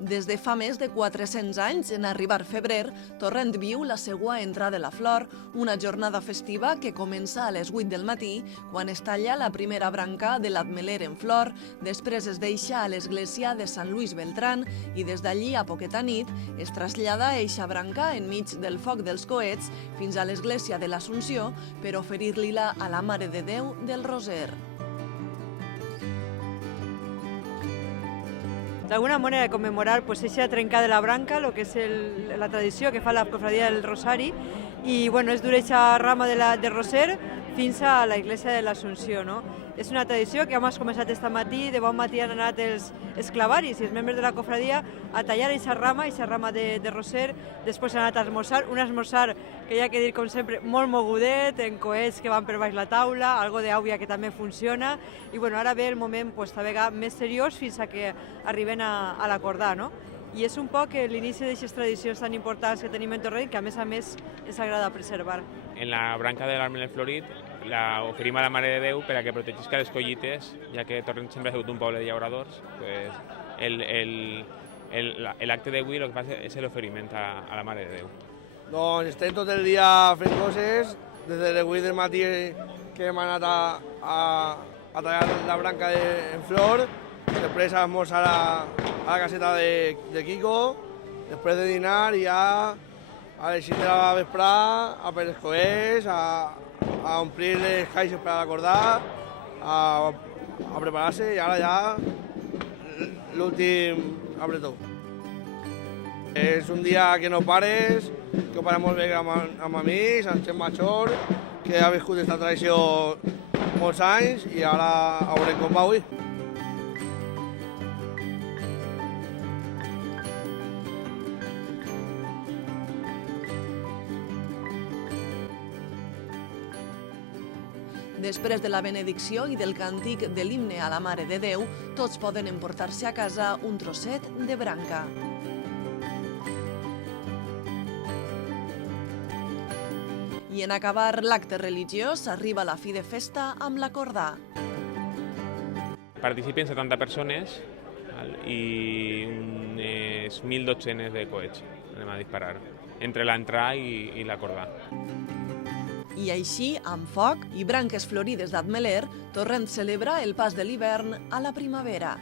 Des de fa més de 400 anys, en arribar febrer, Torrent viu la seua entrada a la flor, una jornada festiva que comença a les 8 del matí, quan es talla la primera branca de l'Ametler en flor, després es deixa a l'església de Sant Lluís Beltran i des d'allí a poqueta nit es trasllada eixa branca enmig del foc dels coets fins a l'església de l'Assumpció per oferir-li-la a la Mare de Déu del Roser. D'alguna manera de conmemorar eixa trencada de la branca, el que és la tradició que fa la cofradia del Rosari, i és dur eixa rama de Roser fins a la Iglesia de l'Assumpció. És una tradició que hem començat aquest matí, de bon matí han anat els clavaris i els membres de la cofradia a tallar eixa rama de Roser, després han anat a esmorzar, un esmorzar que hi ha que dir, com sempre, molt mogudet, en coets que van per baix la taula, algo d'àvia que també funciona, i ara ve el moment més seriós fins a que arriben a l'acordar, I és un poc l'inici d'aquestes tradicions tan importants que tenim en Torrent, que a més ens agrada preservar. En la branca de l'Ametler florit la oferim a la Mare de Déu per a que protegisca les collites, ja que Torrent sempre ha sigut un poble de llauradors. L'acte d'avui el que fa és l'oferiment a la Mare de Déu. Doncs estem tot el dia fent coses, des de les 8 del matí que hem anat a tallar la branca en flor, després a esmorzar a la caseta de Quico, després de dinar i ja a les 6 de la vesprà a per els coets, a omplir les caixes per acordar, a preparar-se i ara ja l'últim apretó. És un dia que no pares, que ho parem molt bé amb amics, amb gent major, que ha viscut aquesta tradició molts anys i ara veurem com va avui. Després de la benedicció i del càntic de l'himne a la Mare de Déu, tots poden emportar-se a casa un trosset de branca. I en acabar l'acte religiós arriba la fi de festa amb l'acordar. Participen 70 persones i unes 1.000 dotzenes de coets anem a disparar, entre l'entrar i l'acordar. I així, amb foc i branques florides d'Ametler, Torrent celebra el pas de l'hivern a la primavera.